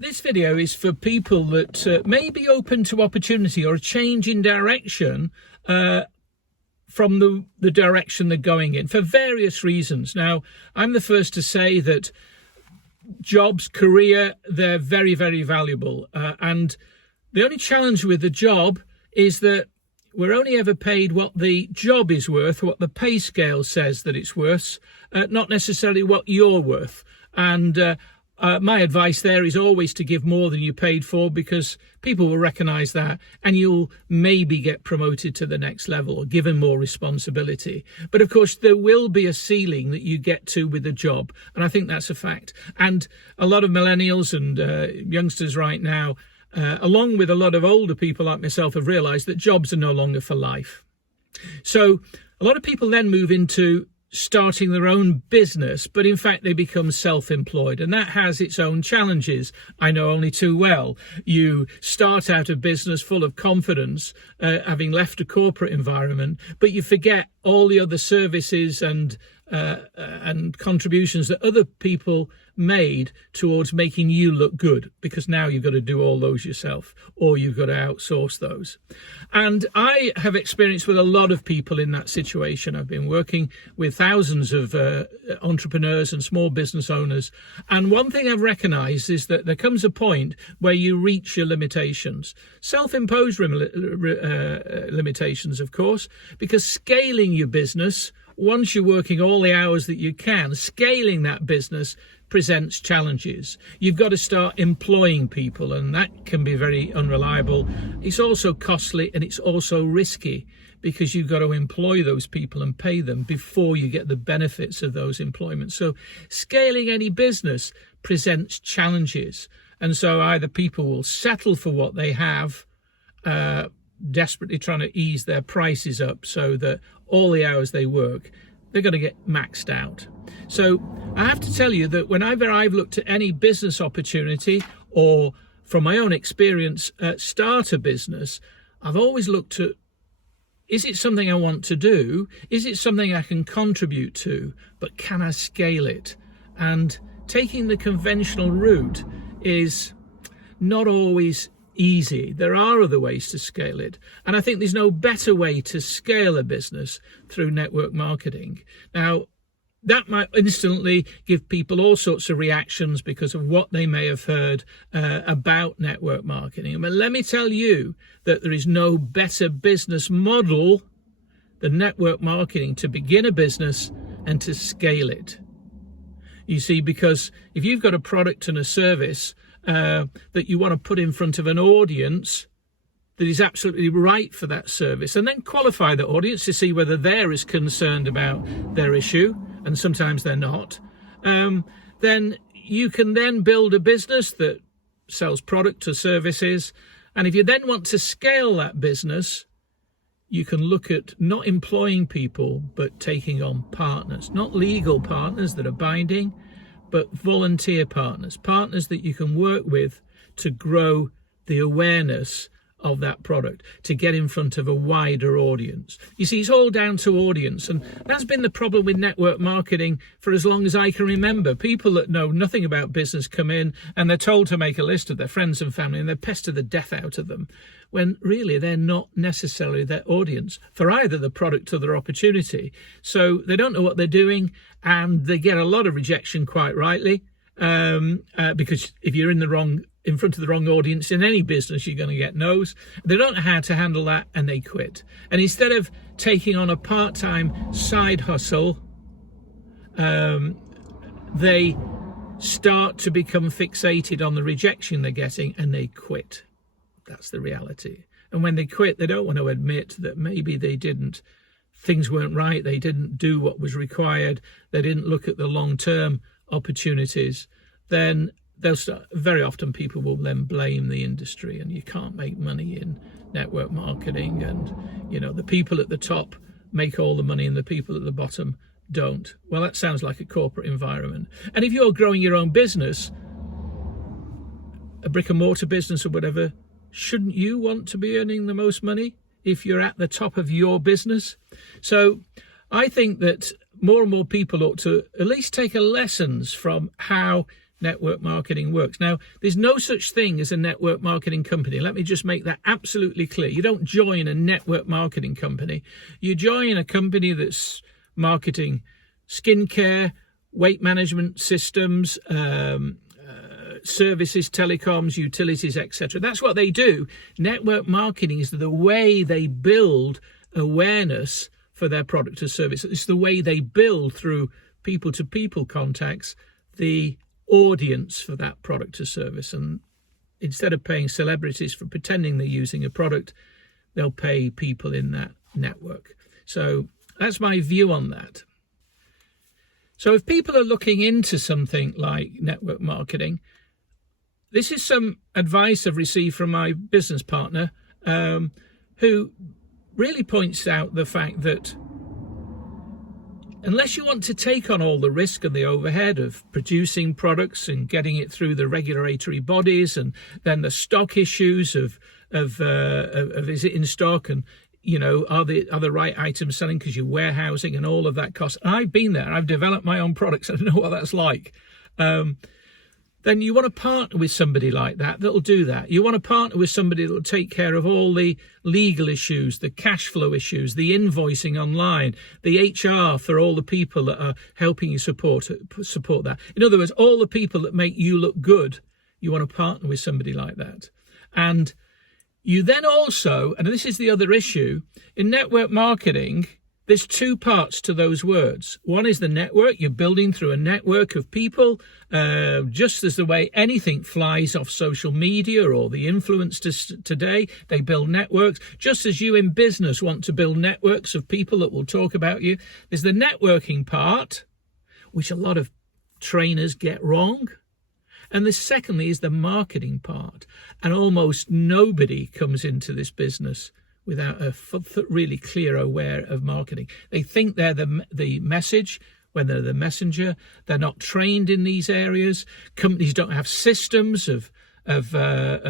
This video is for people that may be open to opportunity or a change in direction from the direction they're going in for various reasons. Now, I'm the first to say that jobs, career, they're very, very valuable. And the only challenge with the job is that we're only ever paid what the job is worth, what the pay scale says that it's worth, not necessarily what you're worth. And my advice there is always to give more than you paid for, because people will recognise that and you'll maybe get promoted to the next level or given more responsibility. But of course, there will be a ceiling that you get to with a job. And I think that's a fact. And a lot of millennials and youngsters right now, along with a lot of older people like myself, have realised that jobs are no longer for life. So a lot of people then move into starting their own business, but in fact they become self-employed, and that has its own challenges. I know only too well. You start out a business full of confidence, having left a corporate environment, but you forget all the other services and contributions that other people made towards making you look good, because now you've got to do all those yourself, or you've got to outsource those. And I have experience with a lot of people in that situation. I've been working with thousands of entrepreneurs and small business owners, and one thing I've recognized is that there comes a point where you reach your limitations, self-imposed limitations, of course, because scaling your business, once you're working all the hours that you can, scaling that business presents challenges. You've got to start employing people, and that can be very unreliable. It's also costly, and it's also risky, because you've got to employ those people and pay them before you get the benefits of those employments. So scaling any business presents challenges. And so either people will settle for what they have, desperately trying to ease their prices up so that all the hours they work, they're going to get maxed out. So I have to tell you that whenever I've looked at any business opportunity, or from my own experience, start a business, I've always looked at, is it something I want to do? Is it something I can contribute to? But can I scale it? And taking the conventional route is not always easy. There are other ways to scale it. And I think there's no better way to scale a business through network marketing. Now, that might instantly give people all sorts of reactions because of what they may have heard about network marketing. But let me tell you that there is no better business model than network marketing to begin a business and to scale it. You see, because if you've got a product and a service that you want to put in front of an audience that is absolutely right for that service, and then qualify the audience to see whether they're as concerned about their issue, and sometimes they're not, then you can then build a business that sells product or services. And if you then want to scale that business, you can look at not employing people, but taking on partners, not legal partners that are binding, but volunteer partners, partners that you can work with to grow the awareness of that product, to get in front of a wider audience. You see, it's all down to audience, and that's been the problem with network marketing for as long as I can remember. People that know nothing about business come in and they're told to make a list of their friends and family, and they pester the death out of them, when really they're not necessarily their audience for either the product or their opportunity. So they don't know what they're doing, and they get a lot of rejection, quite rightly, because if you're in front of the wrong audience in any business, you're going to get no's. They don't know how to handle that, and they quit. And instead of taking on a part-time side hustle, they start to become fixated on the rejection they're getting, and they quit. That's the reality. And when they quit, they don't want to admit that maybe things weren't right, they didn't do what was required, they didn't look at the long-term opportunities. Then very often people will then blame the industry, and you can't make money in network marketing, and the people at the top make all the money and the people at the bottom don't. Well, that sounds like a corporate environment. And if you're growing your own business, a brick and mortar business or whatever, shouldn't you want to be earning the most money if you're at the top of your business? So I think that more and more people ought to at least take lessons from how network marketing works. Now, there's no such thing as a network marketing company. Let me just make that absolutely clear. You don't join a network marketing company. You join a company that's marketing skincare, weight management systems, services, telecoms, utilities, etc. That's what they do. Network marketing is the way they build awareness for their product or service. It's the way they build, through people-to-people contacts, the audience for that product or service. And instead of paying celebrities for pretending they're using a product, they'll pay people in that network. So that's my view on that. So if people are looking into something like network marketing, this is some advice I've received from my business partner, who really points out the fact that unless you want to take on all the risk and the overhead of producing products and getting it through the regulatory bodies, and then the stock issues of is it in stock, and are the right items selling because you're warehousing and all of that cost. And I've been there. I've developed my own products. I know what that's like. Then you want to partner with somebody like that'll do that. You want to partner with somebody that'll take care of all the legal issues, the cash flow issues, the invoicing online, the HR for all the people that are helping you support that. In other words, all the people that make you look good, you want to partner with somebody like that. And you then also, and this is the other issue, in network marketing, there's two parts to those words. One is the network. You're building through a network of people, just as the way anything flies off social media or the influencers today, they build networks. Just as you in business want to build networks of people that will talk about you, there's the networking part, which a lot of trainers get wrong. And the secondly is the marketing part. And almost nobody comes into this business without a really clear aware of marketing. They think they're the message when they're the messenger. They're not trained in these areas. Companies don't have systems of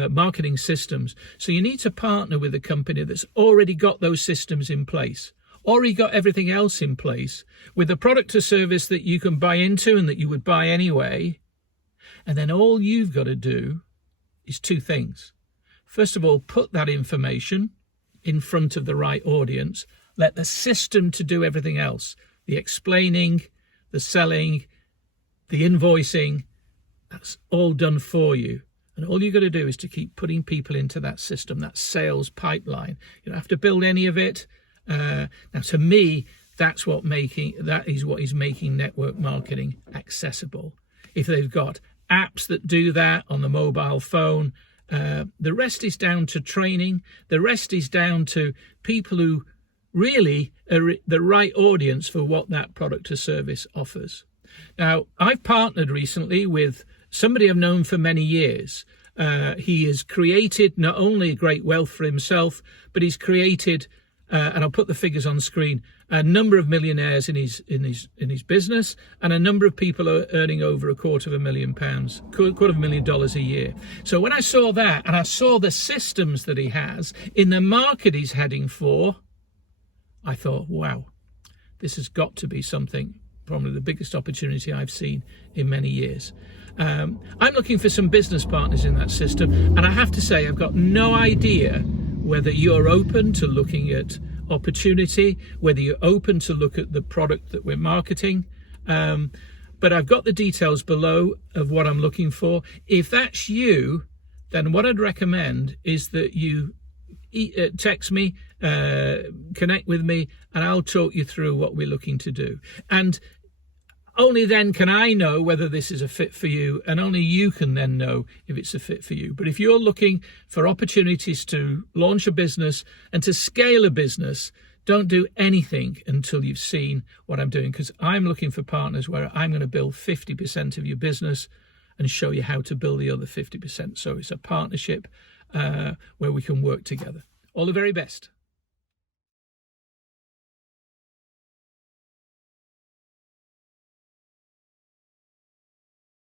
marketing systems. So you need to partner with a company that's already got those systems in place, already got everything else in place, with a product or service that you can buy into and that you would buy anyway. And then all you've got to do is two things. First of all, put that information in front of the right audience. Let the system to do everything else, the explaining, the selling, the invoicing, that's all done for you. And all you've got to do is to keep putting people into that system, that sales pipeline. You don't have to build any of it. Now, to me, that is what is making network marketing accessible. If they've got apps that do that on the mobile phone, the rest is down to training. The rest is down to people who really are the right audience for what that product or service offers. Now, I've partnered recently with somebody I've known for many years. He has created not only great wealth for himself, but he's created, and I'll put the figures on screen, a number of millionaires in his business, and a number of people are earning over $250,000 a year. So when I saw that, and I saw the systems that he has in the market he's heading for, I thought, wow, this has got to be something, probably the biggest opportunity I've seen in many years. I'm looking for some business partners in that system, and I have to say I've got no idea whether you're open to looking at opportunity, whether you're open to look at the product that we're marketing. But I've got the details below of what I'm looking for. If that's you, then what I'd recommend is that you text me, connect with me, and I'll talk you through what we're looking to do. And only then can I know whether this is a fit for you, and only you can then know if it's a fit for you. But if you're looking for opportunities to launch a business and to scale a business, don't do anything until you've seen what I'm doing, because I'm looking for partners where I'm going to build 50% of your business and show you how to build the other 50%. So it's a partnership where we can work together. All the very best.